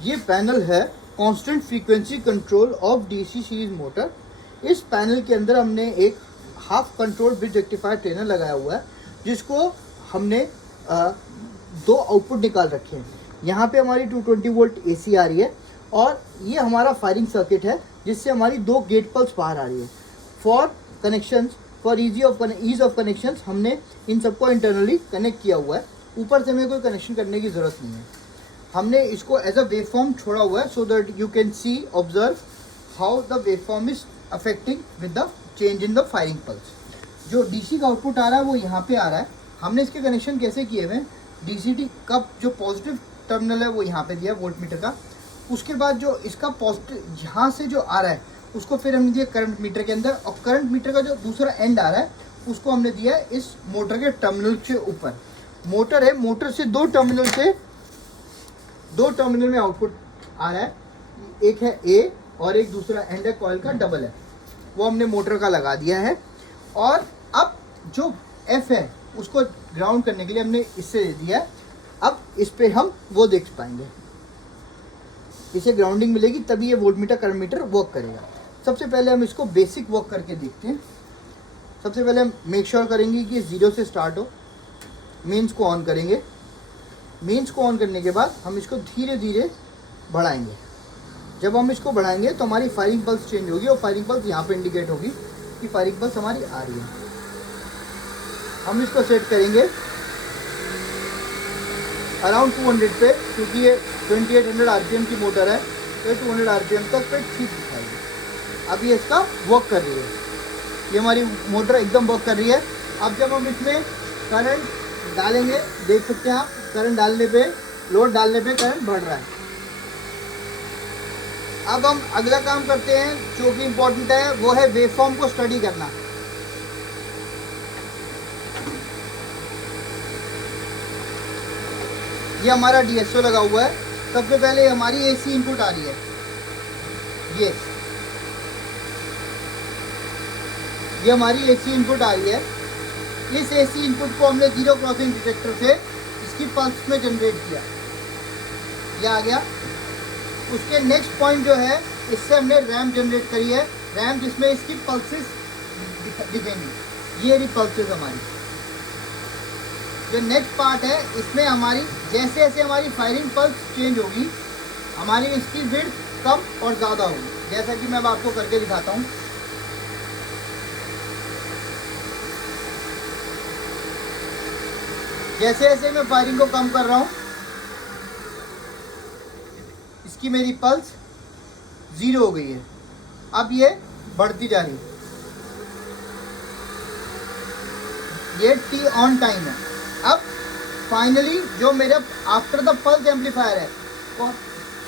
ये पैनल है constant frequency control of DC series motor. इस पैनल के अंदर हमने एक half control bridge rectifier trainer लगाया हुआ है, जिसको हमने दो आउटपुट निकाल रखे हैं। यहाँ पे हमारी 220 वोल्ट एसी आ रही है और ये हमारा फायरिंग सर्किट है, जिससे हमारी दो गेट पल्स बाहर आ रही है। For connections, for ease of connections हमने इन सबको इंटरनली कनेक्ट किया हुआ है। ऊपर से हमें कोई कनेक्शन करने की ज़रूरत नहीं है। हमने इसको एज अ वेवफॉर्म छोड़ा हुआ है, so that you can see observe how the waveform is affecting with the change in the firing pulse. जो डीसी का आउटपुट आ रहा है वो यहाँ पे आ रहा है। हमने इसके कनेक्शन कैसे किए हुए हैं, डीसीटी का जो पॉजिटिव टर्मिनल है वो यहाँ पे दिया वोल्ट मीटर का। उसके बाद जो इसका पॉजिटिव यहाँ से जो आ रहा है उसको फिर हमने दिया करंट मीटर के अंदर, और करंट मीटर का जो दूसरा एंड आ रहा है उसको हमने दिया है इस मोटर के टर्मिनल के ऊपर। मोटर है, मोटर से दो टर्मिनल में आउटपुट आ रहा है। एक है ए और एक दूसरा एंड है कॉइल का डबल है, वो हमने मोटर का लगा दिया है। और अब जो एफ है उसको ग्राउंड करने के लिए हमने इससे दे दिया है। अब इस पे हम वो देख पाएंगे, इसे ग्राउंडिंग मिलेगी तभी ये वोल्टमीटर करंट मीटर वर्क करेगा। सबसे पहले हम इसको बेसिक वर्क करके देखते हैं। सबसे पहले हम मेक श्योर करेंगे कि 0 से स्टार्ट हो। मेंस को ऑन करेंगे। मेंस को ऑन करने के बाद हम इसको धीरे धीरे बढ़ाएंगे। जब हम इसको बढ़ाएंगे तो हमारी फायरिंग पल्स चेंज होगी और फायरिंग पल्स यहाँ पे इंडिकेट होगी कि फायरिंग पल्स हमारी आ रही है। हम इसको सेट करेंगे अराउंड 200 पे, क्योंकि ये 2800 आरपीएम की मोटर है तो 200 आरपीएम तक पे ठीक दिखाएगी। अब ये इसका वर्क कर रही है, ये हमारी मोटर एकदम वर्क कर रही है। अब जब हम इसमें करंट डालेंगे, देख सकते हैं आप, करंट डालने पे, लोड डालने पे करंट बढ़ रहा है। अब हम अगला काम करते हैं जो कि इम्पोर्टेंट है, वो है वेवफॉर्म को स्टडी करना। ये हमारा डीएसओ लगा हुआ है। सबसे पहले हमारी एसी इनपुट आ रही है, ये हमारी एसी इनपुट आ रही है। इस एसी इनपुट को हमने जीरो क्रॉसिंग डिटेक्टर से इसकी पल्स में जनरेट किया, ये आ गया। उसके नेक्स्ट पॉइंट जो है, इससे हमने रैम जनरेट करी है, रैम जिसमें इसकी पल्सेस दिखेंगी। ये रही पल्सेस हमारी। जो नेक्स्ट पार्ट है, इसमें हमारी जैसे जैसे हमारी फायरिंग पल्स चेंज होगी, हमारी इसकी विड्थ कम और ज़्यादा होगी। जैसा कि मैं अब आपको करके दिखाता हूँ। जैसे जैसे मैं फायरिंग को कम कर रहा हूँ, इसकी मेरी पल्स 0 हो गई है। अब ये बढ़ती जा रही है, ये टी ऑन टाइम है। अब फाइनली जो मेरा आफ्टर द पल्स एम्पलीफायर है वो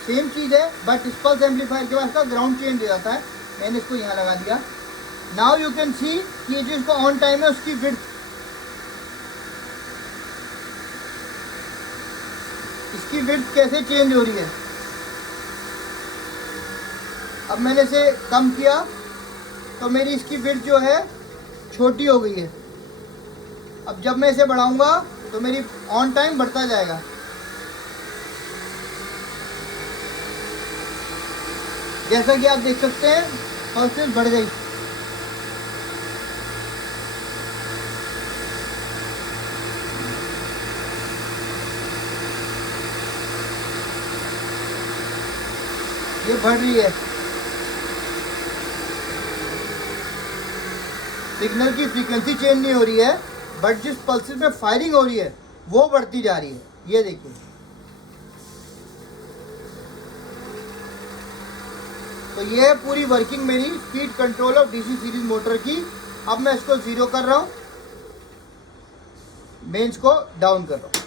सेम चीज़ है, बट इस पल्स एम्पलीफायर के बाद का ग्राउंड चेंज हो जाता है। मैंने इसको यहाँ लगा दिया। नाउ यू कैन सी कि जो इसको ऑन टाइम है उसकी विड्थ, इसकी विड्थ कैसे चेंज हो रही है। अब मैंने इसे कम किया तो मेरी इसकी विड्थ जो है छोटी हो गई है। अब जब मैं इसे बढ़ाऊंगा तो मेरी ऑन टाइम बढ़ता जाएगा। जैसा कि आप देख सकते हैं पल्सेस बढ़ गई। ये बढ़ रही है। सिग्नल की फ्रीक्वेंसी चेंज नहीं हो रही है, बट जिस पल्सेस में फायरिंग हो रही है वो बढ़ती जा रही है। ये देखिए, तो ये है पूरी वर्किंग मेरी speed control of DC series motor की। अब मैं इसको 0 कर रहा हूँ, मेंस को डाउन कर रहा हूँ।